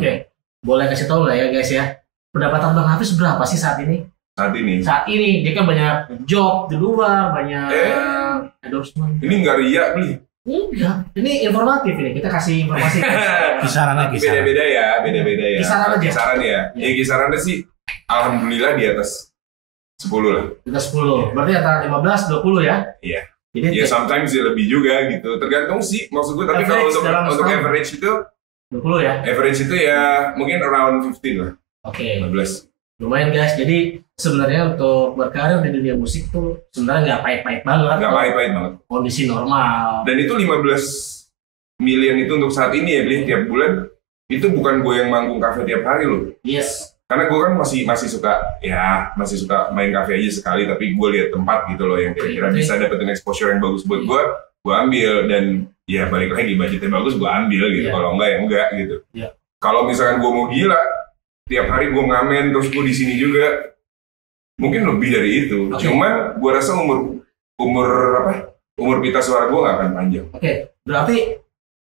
Boleh kasih tahu nggak ya guys ya? Pendapatan Bang Hafiz berapa sih saat ini? Saat ini dia kan banyak job di luar, banyak endorsement. Ini nggak riak beli. Enggak, ini informatif ini. Kita kasih informasi. Kisaran. Beda-beda ya. Kisaran aja. Kisaran ya. Ya kisarannya sih alhamdulillah di atas 10 lah. Di atas 10. Berarti antara 15-20 ya? Iya. Jadi ya sometimes ya lebih juga gitu. Tergantung sih maksud gue. Tapi kalau untuk average itu 20 ya? Average itu ya mungkin around 15 lah. 15. Lumayan guys. Jadi sebenarnya untuk berkarir di dunia musik tuh sebenarnya nggak pahit-pahit banget. Nggak pahit-pahit banget. Kondisi normal. Dan itu 15 million itu untuk saat ini ya beli tiap bulan. Itu bukan gue yang manggung kafe tiap hari loh. Yes. Karena gue kan masih suka main kafe aja sekali. Tapi gue lihat tempat gitu loh yang kira-kira bisa dapetin exposure yang bagus buat gue ambil. Dan ya balik lagi budgetnya bagus gue ambil gitu. Kalau enggak ya enggak gitu. Kalau misalkan gue mau gila tiap hari gue ngamen terus gue di sini juga mungkin lebih dari itu. Cuman gue rasa umur pita suara gue nggak akan panjang. Berarti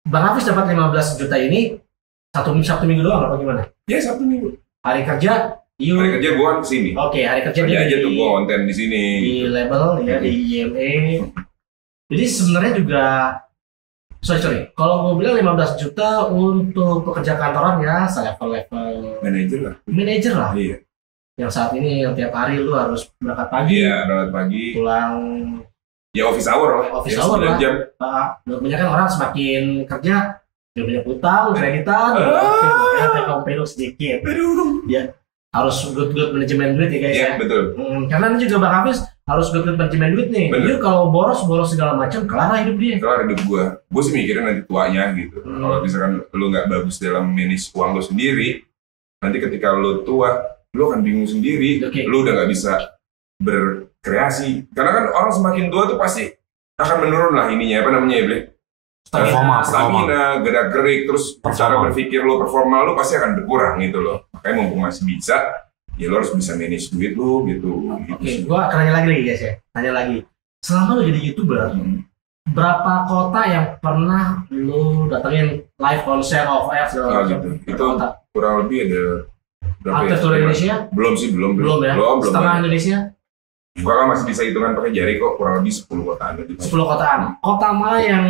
Bang Hafiz dapat 15 juta ini Sabtu Minggu doang apa gimana? Ya Sabtu Minggu. Hari kerja hari kerja gue kan kesini. Hari kerja dia aja tuh gue konten di sini. Di label ya di IMA. Jadi sebenarnya juga sorry. Kalau gue bilang 15 juta untuk pekerja kantoran ya, level manajer lah. Iya. Yang saat ini yang tiap hari lu harus berangkat pagi. Iya, berangkat pagi. Pulang Ya office hour lah. Office ya, hour 9 lah. jam. Banyak kan orang semakin kerja dia banyak utang, kreditan, ya take home pay lu sedikit. Ya harus good manajemen duit ya guys Iya, ya. betul. Karena ini juga Bang Hafiz harus good manajemen duit nih. Bener. Dia kalau boros segala macam kelar lah hidup dia. Kelar hidup gue sih mikirin nanti tuanya gitu. Kalau misalkan lu nggak bagus dalam manage uang lu sendiri, nanti ketika lu tua, lu akan bingung sendiri. Oke. Lu udah nggak bisa berkreasi. Karena kan orang semakin tua tuh pasti akan menurun lah ininya, apa namanya ya, Ble? Stamina, gerak-gerik, terus cara berpikir lu, performa lu pasti akan berkurang gitu loh. Makanya mumpung masih bisa, ya lu harus bisa manage duit lu gitu. Oke, gua akan nanya lagi nih guys ya. Tanya lagi. Selama lu jadi YouTuber, berapa kota yang pernah lu datengin live konser off air segala macam? Gitu. Itu kurang lebih ada berapa Hampir seluruh Indonesia? Belum sih, belum Ya? Belum. Setengah Indonesia? Gua kan masih bisa hitungan pakai jari kok, kurang lebih 10 kotaan. 10 kotaan. Kota mana yang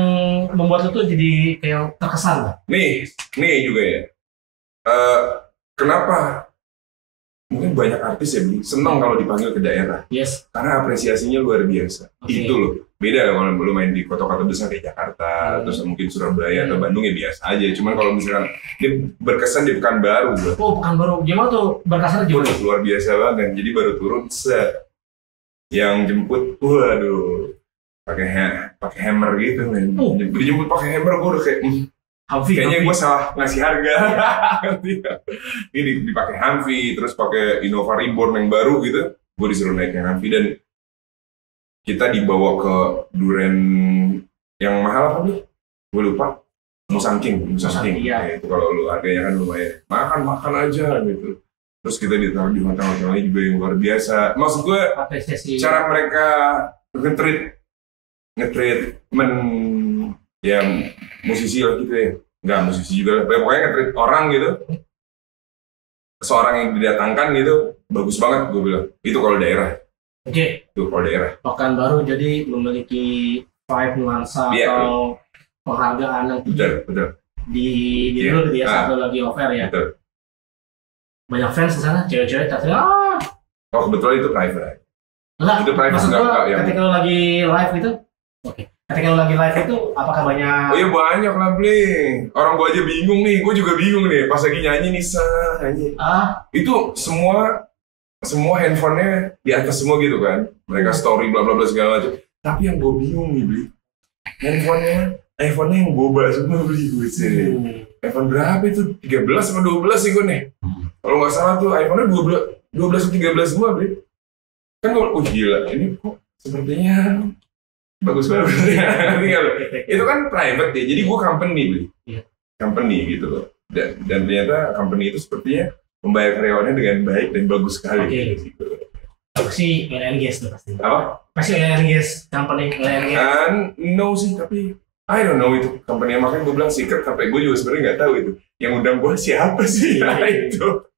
membuat lu tuh jadi kayak terkesan lah? Nih juga ya. Kenapa? Mungkin banyak artis ya, senang kalau dipanggil ke daerah. Yes. Karena apresiasinya luar biasa. Okay. Itu loh. Beda kalau lu main di kota-kota besar kayak Jakarta, terus mungkin Surabaya atau Bandung ya biasa aja. Cuman kalau misalkan dia berkesan di Pekanbaru, bro. Oh, Pekanbaru. Gimana tuh berkesan gimana? Luar biasa banget. Jadi baru turun set. Yang jemput, waduh, pakai hammer gitu, men. Dijemput pakai hammer, gue udah kayak, kayaknya gue salah ngasih harga. Ini dipakai Humvee, terus pakai Innova Reborn yang baru gitu, gue disuruh naik yang Humvee dan kita dibawa ke Duren yang mahal apa nih? Gue lupa. Musang King. Iya. Nah, itu kalau lu harganya kan lumayan. Makan aja gitu. Terus kita ditaruh di hotel-hotelnya juga yang luar biasa. Maksud gue, cara mereka nge-treat ya musisi lah gitu ya. Nggak musisi juga, pokoknya nge-treat orang gitu. Seorang yang didatangkan gitu, bagus banget gue bilang. Itu kalau daerah. Oke. Itu kalau daerah. Pekanbaru jadi memiliki vibe nuansa atau penghargaan yang betul. di dulu dia satu lagi offer ya. Betul. Banyak fans di sana, cewek-cewek teriak. Oh kebetulan itu private. Lah, itu private maksud gua yang... ketika lo lagi live gitu, ketika lo lagi live itu apakah banyak? Oh iya banyak lah nih. Orang gua aja bingung nih, gua juga bingung nih. Pas lagi nyanyi Nisa nyanyi. Itu semua handphonenya di atas semua gitu kan. Mereka story bla bla bla segala macam. Tapi yang gua bingung nih beli, iPhone-nya yang boba semua beli gue sih. iPhone berapa itu? 13 sama 12 sih gue nih. Kalau nggak salah tuh iPhone-nya 12 atau 13 semua beli. Kan gue, gila, ini kok sepertinya bagus banget. Itu kan private ya, jadi gue company beli. Company gitu loh. Dan ternyata company itu sepertinya membayar karyawannya dengan baik dan bagus sekali. Gitu. Pasti LNGS tuh pasti. Apa? Pasti LNGS, company LNGS. No sih, tapi I don't know itu company, makanya gue bilang secret, sampai gue juga sebenarnya nggak tahu itu. Yang undang gue siapa sih?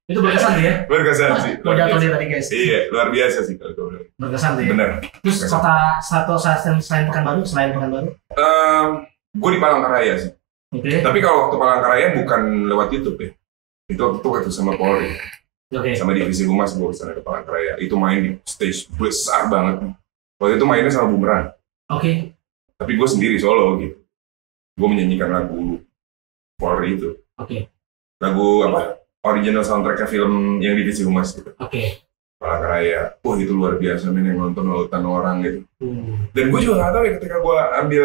Itu berkesan ya? Berkesan sih. Mau jatuh dia tadi guys. Iya, luar biasa sih kalau gue bilang. Berkesan ya? Bener. Terus kota satu selain Pekanbaru? Gue di Palangkaraya sih. Tapi kalau waktu Palangkaraya bukan lewat YouTube ya. Itu waktu sama Polri. Sama divisi humas gue kesana ke Palangkaraya. Itu main di stage besar banget. Waktu itu mainnya sama Bumerang. Tapi gue sendiri solo gitu. Gue menyanyikan lagu Polri itu. Lagu apa? Original soundtrack film yang divisi humas gitu. Palangkaraya. Wah itu luar biasa men, yang nonton lautan orang gitu. Dan gue juga nggak tahu ya ketika gue ambil,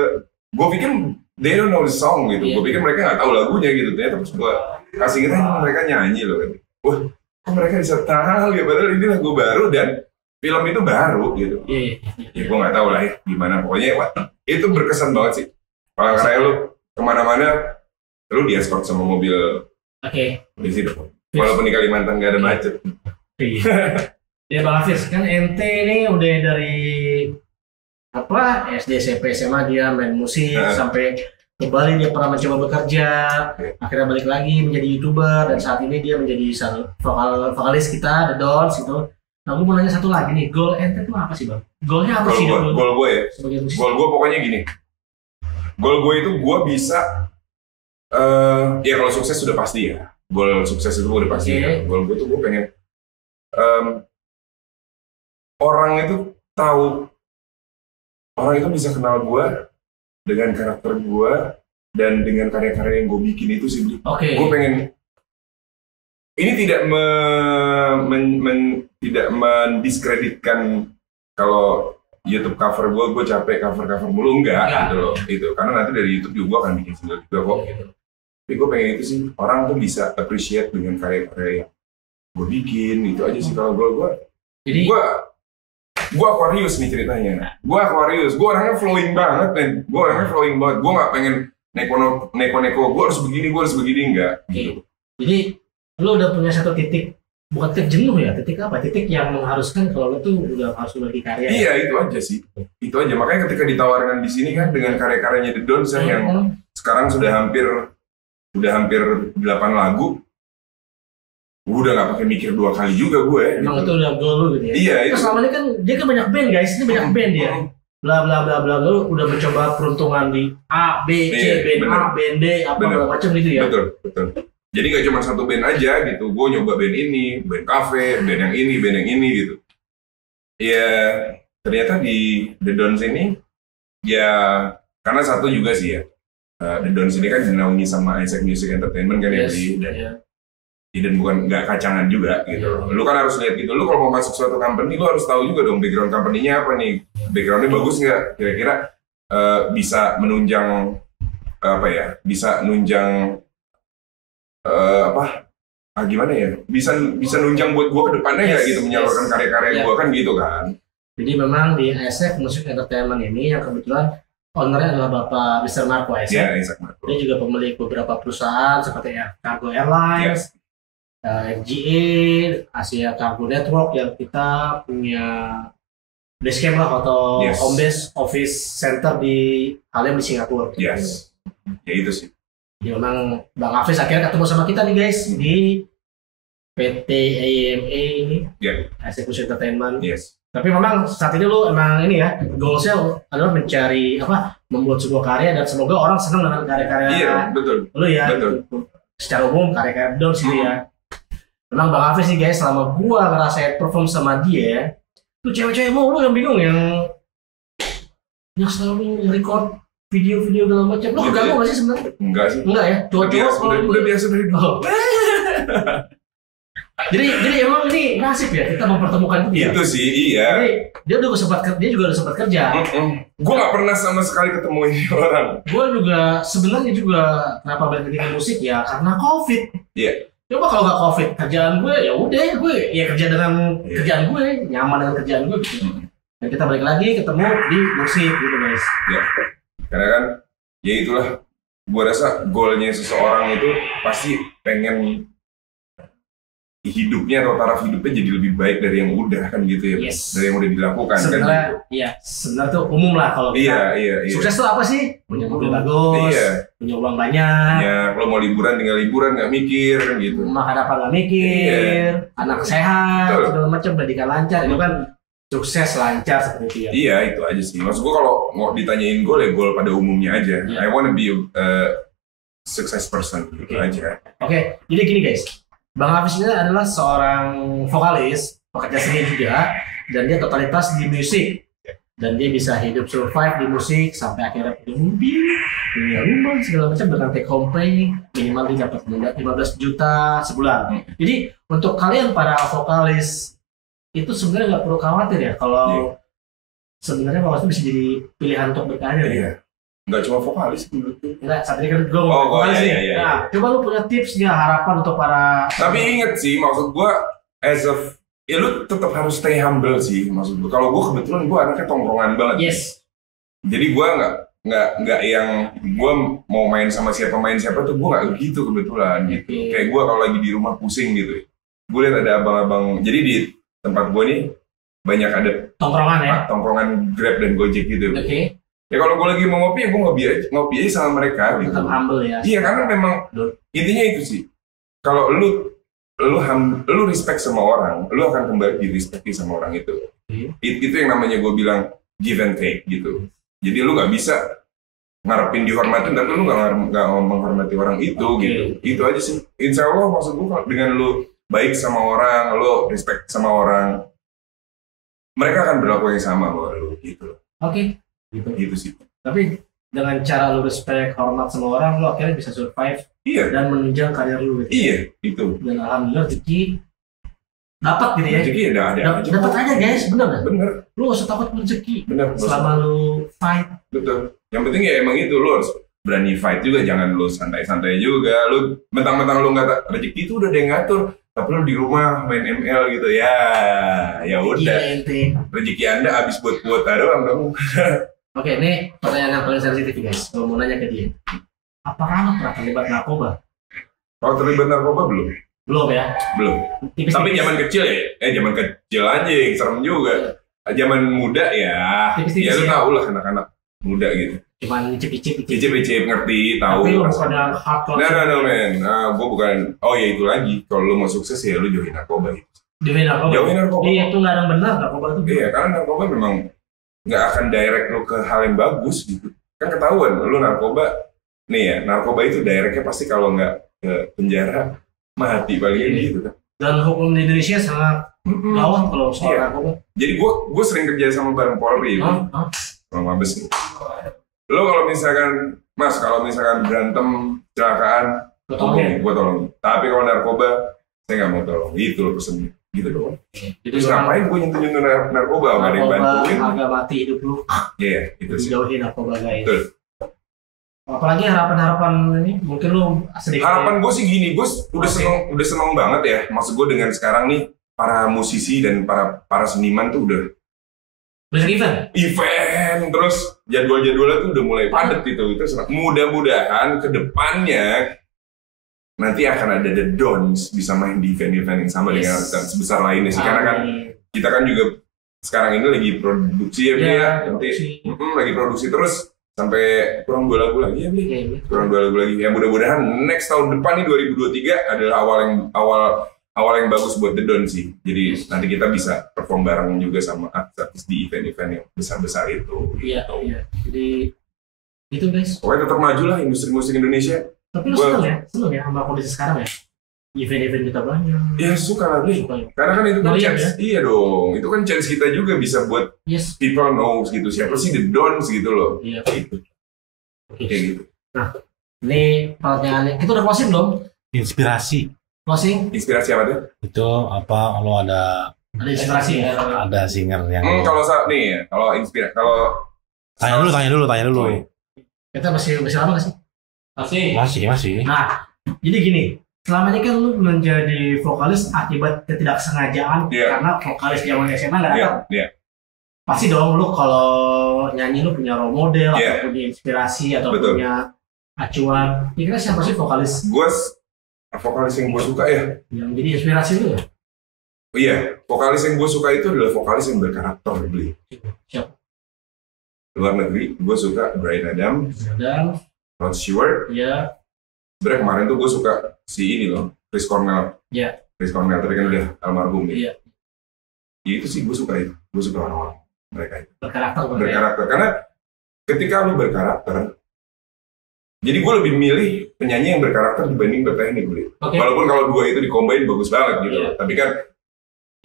gue pikir they don't know the song gitu. Gue pikir mereka nggak tahu lagunya gitu. Ternyata pas gue kasih kita mereka nyanyi loh kan. Wah kok mereka bisa tahu ya, padahal ini lagu baru dan film itu baru gitu. Ya gue nggak tahu lah ya gimana. Pokoknya itu berkesan banget sih. Palangkaraya lu kemana-mana, lu di escort sama mobil polisi dong. Walaupun di Kalimantan nggak ada macet. Ya Bang Hafiz, kan ente ini udah dari SD, SMP, SMA dia main musik sampai ke Bali dia pernah mencoba bekerja, akhirnya balik lagi menjadi YouTuber dan saat ini dia menjadi vokalis kita The Dons gitu. Nah, gue mau nanya satu lagi nih, goal ente itu apa sih Bang? Goalnya apa sih? Goal gue ya? Goal gue pokoknya gini. Goal gue itu gue bisa, ya kalau sukses sudah pasti ya. Goal sukses itu udah pasti ya. Goal gue tuh gue pengen orang itu tahu orang itu bisa kenal gue dengan karakter gue dan dengan karya-karya yang gue bikin itu sih. Gue pengen ini tidak tidak mendiskreditkan kalau YouTube cover gue capek cover mulu enggak gitu loh itu, karena nanti dari YouTube juga gue akan bikin single juga kok gitu. Tapi gue pengen itu sih, orang tuh bisa appreciate dengan karya-karya yang gue bikin, itu aja sih kalau gue. Jadi gue Aquarius nih ceritanya. Gue Aquarius, gue orangnya flowing banget men. Gue nggak pengen neko-neko. Gue harus begini, enggak. Gitu. Jadi lu udah punya satu titik, bukan titik jenuh ya, titik apa? Titik yang mengharuskan kalau lu tuh udah harus memiliki karya. Iya, itu aja sih. Itu aja. Makanya ketika ditawarkan di sini kan dengan karya-karyanya The Dons yang sekarang sudah hampir 8 lagu. Gue udah gak pakai mikir 2 kali juga gue. Emang gitu. Itu udah goal lu gitu ya? Iya. Terus selama ini kan dia kan banyak band guys, ini banyak band dia. Bla bla bla bla, lu udah mencoba peruntungan di A, B, C, band A, band D, apa macam gitu ya? Betul. Jadi gak cuma satu band aja gitu. Gue nyoba band ini, band cafe, band yang ini gitu. Ya ternyata di The Dons ini ya karena satu juga sih ya. The Dons ini kan dinaungi sama Isaac Music Entertainment kan ya, dan bukan nggak kacangan juga gitu. Lu kan harus lihat gitu. Lu kalau mau masuk suatu company, lu harus tahu juga dong background company-nya apa nih. Background-nya bagus nggak? Kira-kira bisa menunjang apa ya? Bisa nunjang gimana ya? Bisa nunjang buat gua ke depannya nggak gitu, menyalurkan karya-karya gua kan gitu kan. Jadi memang di Isaac Music Entertainment ini yang kebetulan ownernya adalah Bapak Mr. Marco Isaac. Ya, Isaac Marco. Dia juga pemilik beberapa perusahaan seperti Cargo Airlines, FGA, Asia Cargo Network yang kita punya basecamp lah atau home base office center di Harlem di Singapura. Yes. Ya itu sih. Jadi memang Bang Hafiz akhirnya ketemu sama kita nih guys di PT AMA ini, Isaac Music Entertainment. Yes. Tapi memang saat ini lu emang ini ya, goalsnya adalah mencari membuat sebuah karya dan semoga orang senang dengan karya-karya lu ya. Betul. Secara umum karya-karya Dons gitu ya. Memang Bang Hafiz nih guys, selama gua ngerasain perform sama dia, tuh cewek-cewek mulu yang bingung yang selalu nge-record video-video dalam macam. Lu keganggu nggak sih sebenarnya? Enggak sih. Enggak ya? Cowok-cowok udah biasa dari dulu. Jadi emang ini nasib ya kita mempertemukan dia. Itu sih iya. Jadi dia juga udah sempat kerja. Gue nggak pernah sama sekali ketemu ini orang. Gue juga sebenarnya kenapa balik lagi ke musik ya karena COVID. Iya. Coba kalau nggak COVID kerjaan gue ya udah gue ya kerja dengan kerjaan gue, nyaman dengan kerjaan gue gitu. Dan kita balik lagi ketemu di musik gitu guys. Ya. Karena kan ya itulah gue rasa goalnya seseorang itu pasti pengen hidupnya atau taraf hidupnya jadi lebih baik dari yang udah kan gitu ya, dari yang udah dilakukan sebenarnya, kan gitu. Iya, sebenarnya tuh umum lah kalau kita. Iya. Sukses tuh apa sih? Punya mobil bagus, punya uang banyak. Ya, kalau mau liburan tinggal liburan nggak mikir kan gitu. Makan apa nggak mikir, anak sehat, segala macam, pendidikan lancar, itu kan sukses lancar seperti itu ya. Iya, itu aja sih. Maksud gua kalau mau ditanyain goal ya goal pada umumnya aja. I wanna be a success person gitu aja. Oke, jadi gini guys. Bang Hafiz ini adalah seorang vokalis, pekerja seni juga, dan dia totalitas di musik. Dan dia bisa hidup survive di musik sampai akhirnya punya mobil, punya rumah, segala macam dengan take home pay minimal dia dapat 15 juta sebulan. Jadi untuk kalian para vokalis itu sebenarnya nggak perlu khawatir ya kalau sebenarnya vokalis itu bisa jadi pilihan untuk berkarir. Ya. Nggak cuma vokalis menurutku. Enggak, saat ini kan gue vokalis nih. Nah, coba lu punya tips nggak, harapan untuk para. Tapi inget sih, maksud gue as of ya lu tetap harus stay humble sih, maksud gue. Kalau gue kebetulan gue anaknya tongkrongan banget. Yes. Jadi gue nggak yang gue mau main sama siapa tuh gue nggak gitu kebetulan gitu. Kayak gue kalau lagi di rumah pusing gitu. Gue lihat ada abang-abang. Jadi di tempat gue nih banyak ada tongkrongan ya. Tongkrongan Grab dan Gojek gitu. Oke. Ya kalau gue lagi mau ngopi ya gue ngopi aja sama mereka gitu. Tetap humble ya. Iya karena memang intinya itu sih. Kalau lu respect sama orang, lu akan kembali di respecti sama orang itu. Itu yang namanya gue bilang give and take gitu. Jadi lu nggak bisa ngarepin dihormatin tapi lu nggak menghormati orang itu gitu. Itu aja sih. Insya Allah maksud gue dengan lu baik sama orang, lu respect sama orang, mereka akan berlaku yang sama sama lu gitu. Oke. Gitu sih. Tapi dengan cara lu respect, hormat sama orang, lu akhirnya bisa survive Iya. dan menunjang karir lu gitu. Iya, itu. Dan alhamdulillah rezeki dapat gitu ya. Rezeki ada aja. Dapat aja guys, bener nggak? Bener, Lu gak usah takut rezeki. bener. Selama lu fight. Betul. Yang penting ya emang itu, lu harus berani fight juga, jangan lu santai-santai juga. Lu mentang-mentang lu nggak rezeki itu udah ada yang ngatur, tapi lu di rumah main ML gitu ya. Ya udah. Ente. Rezeki Anda habis buat kuota doang dong. Oke, ini pertanyaan yang paling sensitif guys. Gue mau nanya ke dia. Apakah lu pernah terlibat narkoba? Kalau terlibat narkoba belum? Belum ya? Belum. Tipis-tipis. Tapi zaman kecil ya, zaman kecil aja yang serem juga. Zaman muda ya, Tipis-tipis ya lu ya. tau lah anak-anak muda gitu. Cuman icip-icip. Icip-icip ngerti, tahu. Tapi lu bukan yang hardcore. No man, gue bukan. Oh ya itu lagi. Kalau lu mau sukses ya lu jauhin narkoba gitu. Jauhin narkoba. Jauhin narkoba. Iya, itu nggak ada yang benar narkoba itu. Iya, karena narkoba memang nggak akan direct lu ke hal yang bagus gitu. Kan ketahuan, lu narkoba, nih ya, narkoba itu directnya pasti kalau nggak ke penjara, mati paling gitu kan. Dan hukum di Indonesia sangat gawat kalau soal Iya. narkoba. Jadi gue sering kerja sama bareng Polri, Hah? sama Mabes. Lo kalau misalkan, Mas, kalau misalkan berantem, kecelakaan, Gua tolongin. gue tolongin. Tapi kalau narkoba, saya nggak mau tolong. Gitu loh pesennya. Gitu doang. Jadi Terus ngapain gue nyentuh-nyentuh narkoba? Nggak ada yang bantuin. harga mati hidup lu. Iya, itu sih. Jauhin narkoba guys. Betul. Apalagi harapan-harapan ini mungkin lu sedikit. Harapan gue sih gini, gue udah seneng banget ya. Maksud gue dengan sekarang nih, para musisi dan para seniman tuh udah Banyak event. terus jadwal-jadwalnya tuh udah mulai padat gitu. Itu senang. Mudah-mudahan ke depannya nanti akan ada The Dons bisa main di event-event yang sama dengan sebesar lainnya sih. Karena kan kita kan juga sekarang ini lagi produksi ya, Bli, ya. Nanti lagi produksi terus sampai kurang 2 lagu lagi ya, Bli. Kurang 2 lagu lagi. Ya mudah-mudahan next tahun depan nih 2023 adalah awal yang bagus buat The Don sih. Jadi nanti kita bisa perform bareng juga sama artis di event-event yang besar-besar itu. Iya, gitu. iya. Jadi itu guys. Pokoknya tetap maju lah industri musik Indonesia. Tapi lu seneng ya sama kondisi sekarang ya. Event-event kita banyak. Ya suka lah, Bli. Suka ya. Karena kan itu kan Ngeliat chance. Iya dong. Itu kan chance kita juga bisa buat Yes. people knows gitu. Siapa sih The Dons gitu loh. Iya. Gitu. Oke. Kayak gitu. Ini pertanyaannya. Kita udah closing belum? Inspirasi Closing? Inspirasi apa tuh? itu apa? Kalau ada Ada inspirasi ya? singer yang Kalau nih ya, kalau tanya dulu. Oh, iya. Kita masih lama nggak sih? Masih. Nah, jadi gini. Selama ini kan lu menjadi vokalis akibat ketidaksengajaan Iya. karena vokalis zaman SMA nggak Iya, ada. iya. Pasti dong lu kalau nyanyi lu punya role model Iya. atau punya inspirasi atau Betul. punya acuan. Kira-kira siapa sih vokalis Gue vokalis yang gue suka ya. yang jadi inspirasi lu ya? Oh, iya, vokalis yang gue suka itu adalah vokalis yang berkarakter, Bli. Siapa? Luar negeri, gue suka Bryan Adams, Dan Rod Stewart. ya Sebenarnya kemarin tuh gue suka si ini loh, Chris Cornell. Iya. Chris Cornell, tapi kan udah almarhum ya. Iya. Ya itu sih gue suka itu. Gue suka orang-orang mereka itu. berkarakter ya? Berkarakter. Karena ketika lu berkarakter, jadi gue lebih milih penyanyi yang berkarakter dibanding berteknik, Bli. Oke. Walaupun kalau dua itu dikombain bagus banget gitu. Iya. Tapi kan,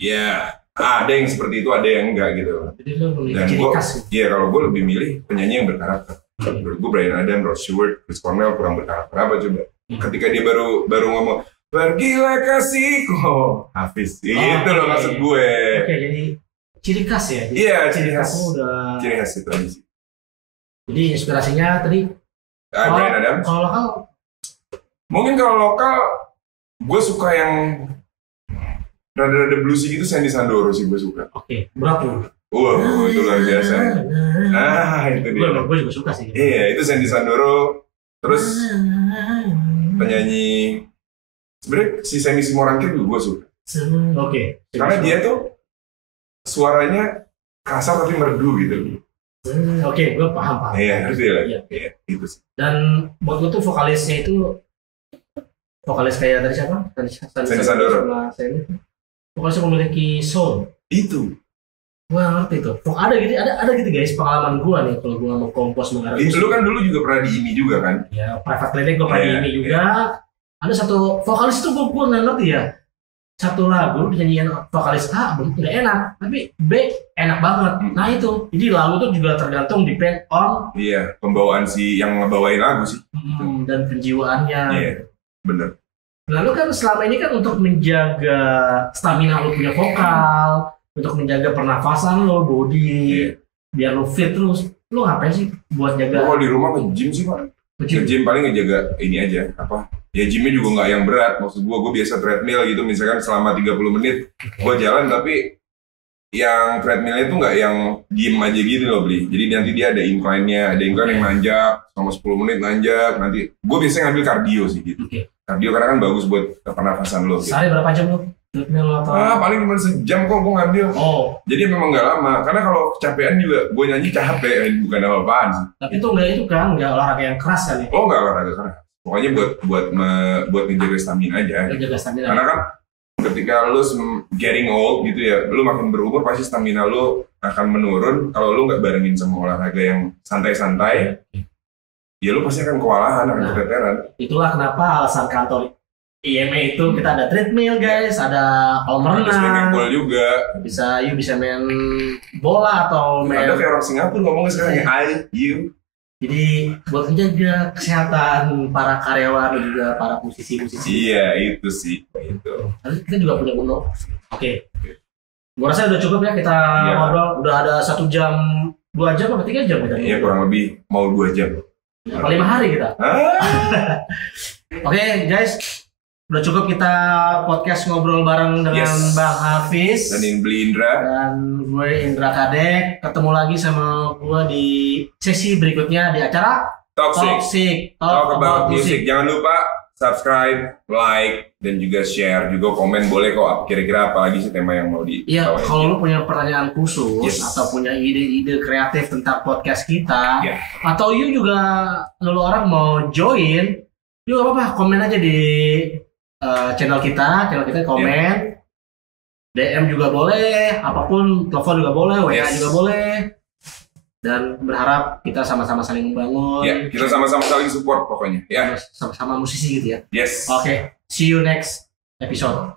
ya ada yang seperti itu, ada yang enggak gitu. Jadi lu memiliki Dan ciri gue, khas gitu. iya kalau gue lebih milih penyanyi yang berkarakter. Menurut gue Bryan Adams, Rod Stewart, Chris Cornell kurang berkarakter apa coba? Ketika dia baru ngomong, pergilah kasihku, Hafiz. Itu loh maksud gue. Oke, jadi ciri khas ya. Jadi Iya, ciri khas. khasnya udah. Ciri khas itu aja sih. Jadi inspirasinya tadi Bryan Adams. kalau lokal Mungkin kalau lokal, gue suka yang rada-rada bluesy gitu, Sandy Sandoro sih gue suka. oke, berapa? Wow, itu luar biasa. Itu dia. Gue juga suka sih. Iya, itu Sandy Sandoro. Terus penyanyi, sebenarnya si Semi Simorangkir juga gue suka. Oke. Karena dia tuh suaranya kasar tapi merdu gitu. Oke, gue paham. Iya, ngerti lah. Iya. Iya, itu sih. Dan buat gue tuh vokalisnya itu vokalis kayak tadi siapa? Sandy Sandoro. Sama Sandy. Vokalisnya memiliki soul. Itu. Gue ngerti tuh. Ada gitu guys pengalaman gue nih kalau gue mau kompos menggarap musik. Lu kan dulu juga pernah di IMI juga kan? Ya private clinic gue pernah di Iya, ini juga. Ada satu vokalis itu gue nggak ngerti ya. satu lagu dinyanyiin vokalis A nggak enak, tapi B enak banget. Nah itu, jadi lagu tuh juga tergantung depend on pembawaan si yang ngebawain lagu sih dan penjiwaannya. Bener. Lalu kan selama ini kan untuk menjaga stamina lo punya vokal, untuk menjaga pernafasan lo, body, biar lo fit terus. Lo ngapain sih buat jaga? Kalau di rumah nge-gym sih Pak. Nge-gym paling ngejaga ini aja ya gymnya juga nggak yang berat, maksud gue biasa treadmill gitu, misalkan selama 30 menit gue jalan, tapi yang treadmillnya itu nggak yang gym aja gitu loh beli, jadi nanti dia ada incline-nya, ada incline yang nanjak selama 10 menit nanjak, nanti gue biasanya ngambil cardio sih gitu. Cardio karena kan bagus buat pernafasan lo gitu. Sehari berapa jam lo? Treadmill atau? Paling cuma sejam kok gue ngambil. Jadi memang nggak lama, karena kalau kecapean juga gue nyanyi capek, bukan apa-apaan sih. Tapi itu nggak olahraga yang keras kali. Nggak olahraga keras. Pokoknya buat ngejaga stamina aja. Karena kan ketika lu getting old gitu ya, lu makin berumur pasti stamina lu akan menurun kalau lu nggak barengin sama olahraga yang santai-santai. Ya lu pasti akan kewalahan, akan keteteran. Itulah kenapa alasan kantor IME itu kita ada treadmill guys, ada kolam renang. Ada swimming pool juga. Bisa main bola atau main. Ada kayak orang Singapura ngomongnya sekarang you. Jadi buat menjaga kesehatan para karyawan dan juga para musisi-musisi. Iya itu sih. Itu. Kita juga punya Uno. Oke. Gua rasa udah cukup ya kita ngobrol. Udah ada 1 jam, 2 jam atau 3 jam kita. Iya kurang lebih mau 2 jam. 5 hari kita. Oke guys. Udah cukup kita podcast ngobrol bareng dengan Bang Hafiz dan Beli Indra dan gue Indra Kadek. Ketemu lagi sama gue di sesi berikutnya di acara Toxic Talk About Music. Jangan lupa subscribe, like, dan juga share, juga komen boleh kok. Kira-kira apa lagi sih tema yang mau di? Iya, kalau lu punya pertanyaan khusus atau punya ide-ide kreatif tentang podcast kita, atau you juga lu orang mau join, yuk apa-apa komen aja di channel kita komen, DM juga boleh, apapun, telepon juga boleh, WA juga boleh, dan berharap kita sama-sama saling membangun. Kita sama-sama saling support pokoknya. Sama-sama musisi gitu ya. Yes. Oke, see you next episode.